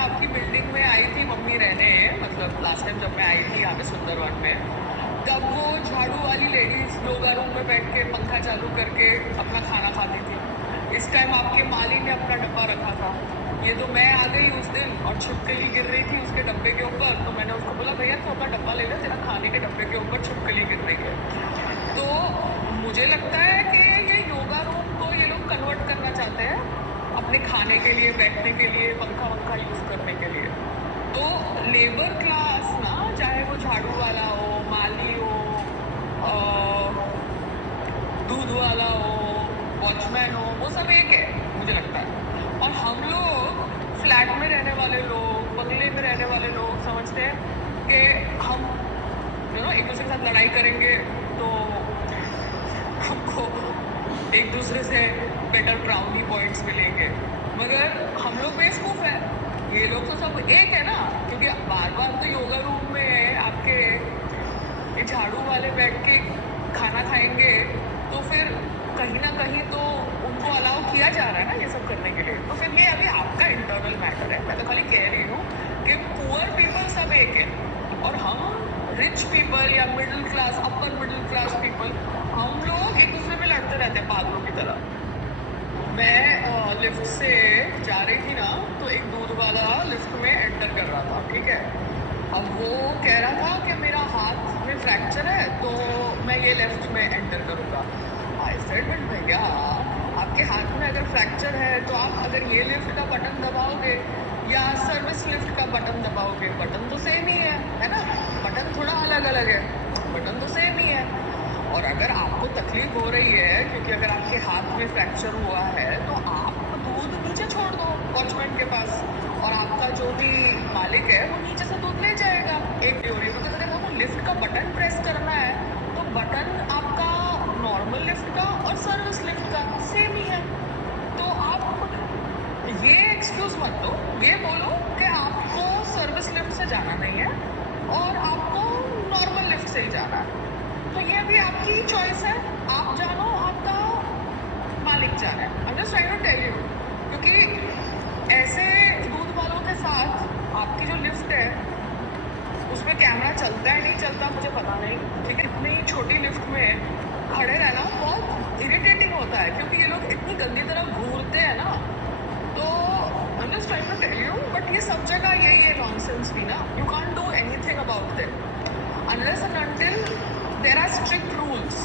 आपकी बिल्डिंग में आई थी मम्मी रहने, मतलब लास्ट टाइम जब मैं आई थी यहाँ पे सुंदरवन में, तब वो झाड़ू वाली लेडीज योगा रूम में बैठ के पंखा चालू करके अपना खाना खाती थी। इस टाइम आपके माली ने अपना डब्बा रखा था। ये तो मैं आ गई उस दिन और छिपकली गिर रही थी उसके डब्बे के ऊपर, तो मैंने उसको बोला भैया तो अपना डब्बा ले ले, तेरा खाने के डब्बे के ऊपर छिपकली गिर रही है। तो मुझे लगता है कि ये योगा रूम को ये लोग कन्वर्ट करना चाहते हैं अपने खाने के लिए, बैठने के लिए, पंखा वंखा यूज़ करने के लिए। तो लेबर क्लास ना, चाहे वो झाड़ू वाला हो, माली हो, दूध वाला हो, वॉचमैन हो, वो सब एक है मुझे लगता है। और हम लोग फ्लैट में रहने वाले लोग, बंगले में रहने वाले लोग समझते हैं कि हम एक दूसरे के साथ लड़ाई करेंगे तो हमको एक दूसरे से बेटर ब्राउनी पॉइंट्स मिलेंगे। मगर हम लोग बेवकूफ़ है, ये लोग तो सब एक है ना, क्योंकि बार बार तो योगा रूम में आपके ये झाड़ू वाले बैठ के खाना खाएंगे, तो फिर कहीं ना कहीं तो उनको अलाउ किया जा रहा है ना ये सब करने के लिए। तो फिर ये अभी आपका इंटरनल मैटर है। मैं तो खाली कह रही हूँ कि पुअर पीपल सब एक है और हम रिच पीपल या middle class, upper middle class people, हम लोग एक दूसरे पे लड़ते रहते हैं पागलों की तरह। मैं लिफ्ट से जा रही थी ना, तो एक दूध वाला लिफ्ट में एंटर कर रहा था, ठीक है। अब वो कह रहा था कि मेरा हाथ में फ्रैक्चर है तो मैं ये लिफ्ट में एंटर करूँगा। आई सेड बट भैया आपके हाथ में अगर फ्रैक्चर है तो आप अगर ये लिफ्ट का बटन दबाओगे या सर्विस लिफ्ट का बटन दबाओगे, बटन तो सेम ही है ना, बटन थोड़ा अलग अलग है, बटन तो सेम ही है। और अगर आपको तकलीफ हो रही है क्योंकि अगर आपके हाथ में फ्रैक्चर हुआ है तो आप दूध नीचे छोड़ दो वॉचमैन के पास, और आपका जो भी मालिक है वो नीचे से दूध ले जाएगा। एक थ्योरी तो अगर आपको लिफ्ट का बटन प्रेस करना है तो बटन आपका नॉर्मल लिफ्ट का और सर्विस लिफ्ट का सेम ही है। तो आप ये एक्सक्यूज मत दो, ये बोलो कि आपको सर्विस लिफ्ट से जाना नहीं है और आपको नॉर्मल लिफ्ट से ही जाना है। तो ये भी आपकी चॉइस है, आप जानो, आपका मालिक जाना है। I am just trying to tell you, क्योंकि ऐसे दूध वालों के साथ आपकी जो लिफ्ट है उसमें कैमरा चलता है नहीं चलता मुझे पता नहीं, ठीक है। इतनी छोटी लिफ्ट में खड़े रहना बहुत इरिटेटिंग होता है क्योंकि ये लोग इतनी गंदी तरह घूरते हैं ना। तो I am just trying to tell you, but ये सब जगह यही है नॉनसेंस भी ना। You can't do anything about that unless and until there are strict rules,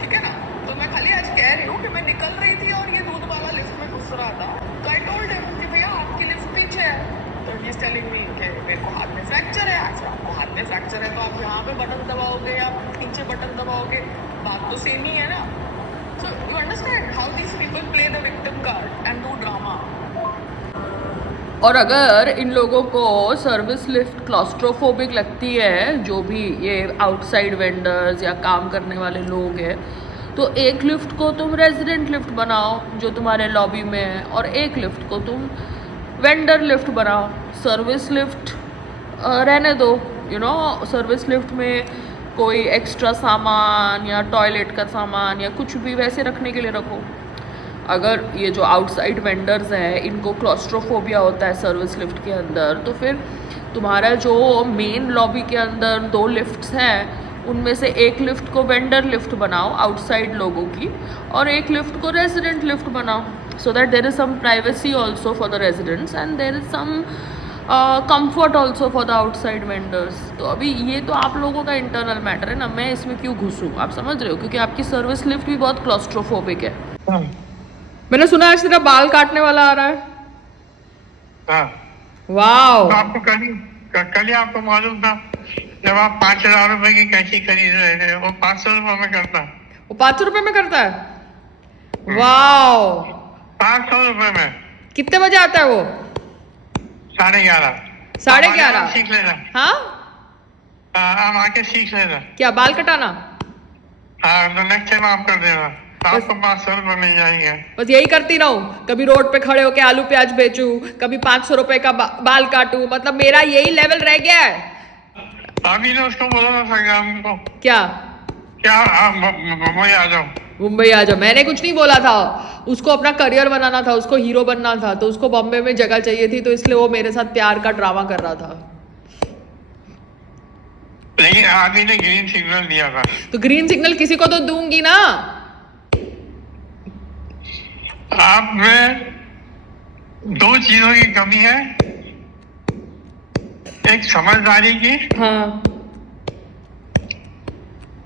ठीक है ना। तो मैं खाली आज कह रही हूँ कि मैं निकल रही थी और ये दूध वाला लिफ्ट में घुस रहा था, तो आई टोल्ड हिम कि भैया आपकी लिफ्ट पीछे है। तो ही इज टेलिंग मी कि मेरे को हाथ में फ्रैक्चर है। अच्छा आपको हाथ में फ्रैक्चर है तो आप यहाँ पे बटन दबाओगे या नीचे बटन दबाओगे, बात तो सेम ही है ना। So you understand how these people play the victim card and do drama. और अगर इन लोगों को सर्विस लिफ्ट क्लॉस्ट्रोफोबिक लगती है, जो भी ये आउटसाइड वेंडर्स या काम करने वाले लोग हैं, तो एक लिफ्ट को तुम रेजिडेंट लिफ्ट बनाओ जो तुम्हारे लॉबी में है, और एक लिफ्ट को तुम वेंडर लिफ्ट बनाओ। सर्विस लिफ्ट रहने दो, सर्विस लिफ्ट में कोई एक्स्ट्रा सामान या टॉयलेट का सामान या कुछ भी वैसे रखने के लिए रखो। अगर ये जो आउटसाइड वेंडर्स हैं इनको क्लॉस्ट्रोफोबिया होता है सर्विस लिफ्ट के अंदर, तो फिर तुम्हारा जो मेन लॉबी के अंदर 2 लिफ्ट्स हैं उनमें से एक लिफ्ट को वेंडर लिफ्ट बनाओ आउटसाइड लोगों की, और एक लिफ्ट को रेजिडेंट लिफ्ट बनाओ, so that there is some privacy also for the residents and there is some comfort also for the outside vendors. तो अभी ये तो आप लोगों का इंटरनल मैटर है ना, मैं इसमें क्यों घुसूँ, आप समझ रहे हो, क्योंकि आपकी सर्विस लिफ्ट भी बहुत क्लॉस्ट्रोफोबिक है। मैंने सुना आज तेरा बाल काटने वाला आ रहा है। हाँ। वाओ। तो आपको कल ही आपको मालूम था जब आप 5,000 रुपए की कैंची खरीद रहे थे, वो 500 रुपए में करता है। वो 500 रुपए में करता है। वाओ। 500 रुपए में। कितने बजे आता है वो? 11:30। 11:30 सीख लेना। हाँ, आप आके सीख लेना। क्या बाल कटाना? हाँ, तो नेक्स्ट टाइम आप कर देना, आपको 500 रुपए मिल जाएंगे। बस यही करती रहूं, कभी रोड पे खड़े होके आलू प्याज बेचूं, कभी 500 रुपए का बाल काटूं, मतलब मेरा यही लेवल रह गया है। अभी ने उसको बोला था संग्राम को। क्या आप मुंबई आ जाओ। मुंबई आ जाओ। मैंने कुछ नहीं बोला था, उसको अपना करियर बनाना था, उसको हीरो बनना था, तो उसको बॉम्बे में जगह चाहिए थी, तो इसलिए वो मेरे साथ प्यार का ड्रामा कर रहा था। लेकिन आदमी ने ग्रीन सिग्नल दिया था। तो ग्रीन सिग्नल किसी को तो दूंगी ना। आप में 2 चीजों की कमी है, एक समझदारी की, हाँ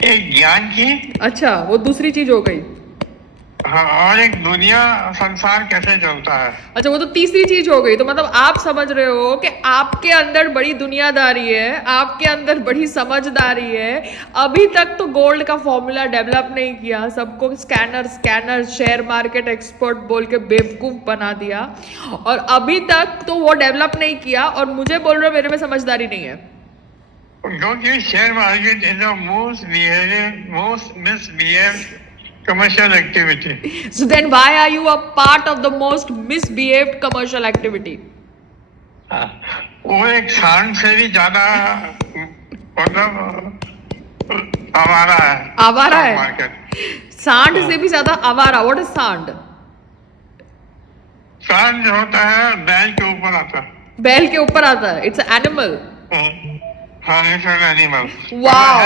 एक ज्ञान की, अच्छा, वो दूसरी चीज हो गई। हाँ, और एक दुनिया संसार कैसे चलता है। अच्छा, वो तो तीसरी चीज हो गई। तो मतलब आप समझ रहे हो कि आपके अंदर बड़ी दुनियादारी है, आपके अंदर बड़ी समझदारी है। अभी तक तो गोल्ड का फॉर्मूला डेवलप नहीं किया, सबको स्कैनर शेयर मार्केट एक्सपर्ट बोल के बेवकूफ बना दिया, और अभी तक तो वो डेवलप नहीं किया, और मुझे बोल रहे हो मेरे में समझदारी नहीं है। क्योंकि share market is the most misbehaved commercial activity. So then why are you a part of the most misbehaved commercial activity? वो एक सांड से भी ज्यादा मतलब आवारा है। आवारा है? मार्केट सांड से भी ज्यादा आवारा। व्हाट इज सांड? सांड जो होता है बैल के ऊपर आता है। बैल के ऊपर आता है? It's animal. हाँ, इट्स एन एनिमल। वाओ।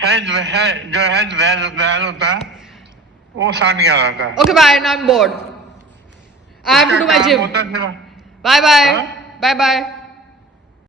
जो हेड बैल होता है वो सांड कहलाता है। Okay, bye. Now I'm bored. I have to do my gym. Bye bye. हाँ? Bye bye.